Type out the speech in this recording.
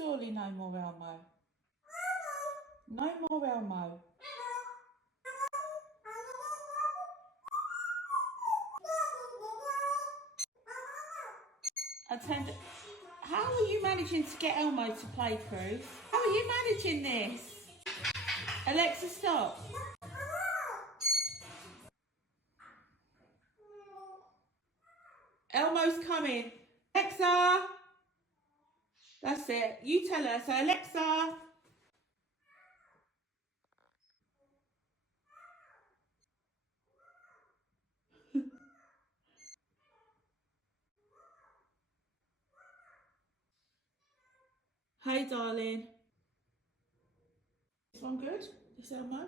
Surely no more Elmo. No more Elmo. How are you managing to get Elmo to play, Cruz? How are you managing this? Alexa, stop. Elmo's coming. Alexa. That's it. You tell her. So, Alexa. Hey, darling. This one good? This Elmo?